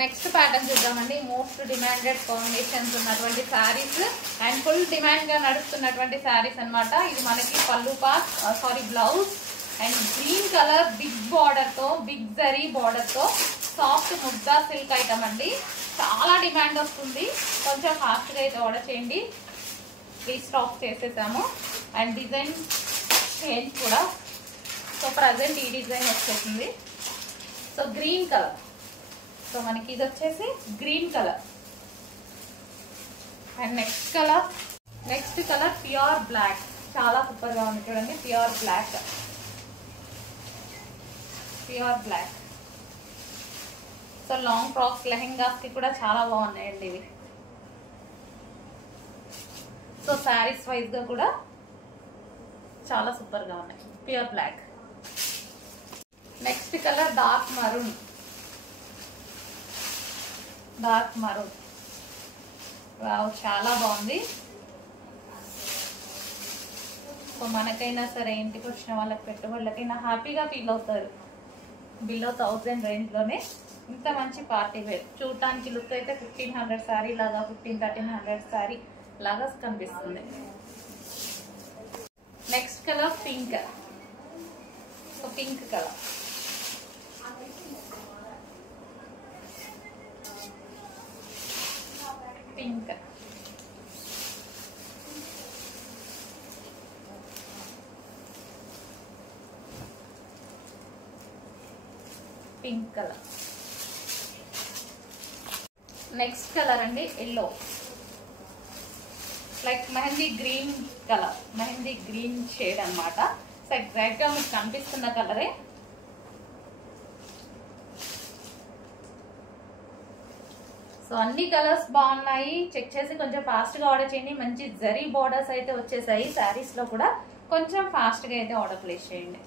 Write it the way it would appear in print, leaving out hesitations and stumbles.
Next pattern చూద్దామండి. Most demanded combinations ఉన్నటువంటి saris and full demand గా నడుస్తున్నటువంటి శారీస్ అన్నమాట. ఇది మనకి పళ్ళు part blouse and green colour big border తో, బిగ్ జరీ బార్డర్ తో సాఫ్ట్ ముద్దా సిల్క్ ఐటమ్ అండి. చాలా డిమాండ్ వస్తుంది, కొంచెం ఫాస్ట్ గా అయితే ఆర్డర్ చేయండి. రీస్టాక్ చేసేసాము. అండ్ డిజైన్ చేంజ్ కూడా. సో ప్రజెంట్ ఈ డిజైన్ వచ్చేసింది. So green colour. సో మనకి ఇది వచ్చేసి green colour. And next colour pure black. చాలా సూపర్ గా ఉంది చూడండి. Pure black. So long frocks, lehengas కి కూడా చాలా బాగున్నాయండి ఇవి. సో శారీస్ వైజ్ గా కూడా చాలా సూపర్ గా ఉన్నాయి. Pure black. Next colour dark maroon. Wow, చాలా బాగుంది. సో మనకైనా సరే, ఇంటికి వచ్చిన వాళ్ళకి, పెట్టుబడులకైనా హ్యాపీగా ఫీల్ అవుతారు. బిలో 1000 రేంజ్ లోనే ఇంత మంచి పార్టీ వేర్. చూడటానికి లుక్ అయితే 1500 శారీ లాగా, 1300 శారీ లాగా కనిపిస్తుంది. Next colour pink. So pink colour. Pink colour. Next colour అండి yellow. Like mehndi green colour, mehndi green shade అన్నమాట. సో ఎగ్జాక్ట్ గా మీకు కనిపిస్తున్న కలరే. సో అన్ని కలర్స్ బాగున్నాయి. చెక్ చేసి కొంచెం ఫాస్ట్ గా ఆర్డర్ చేయండి. మంచి జరీ బోర్డర్స్ అయితే వచ్చేసాయి శారీస్ లో కూడా. కొంచెం ఫాస్ట్ గా అయితే ఆర్డర్ ప్లేస్ చేయండి.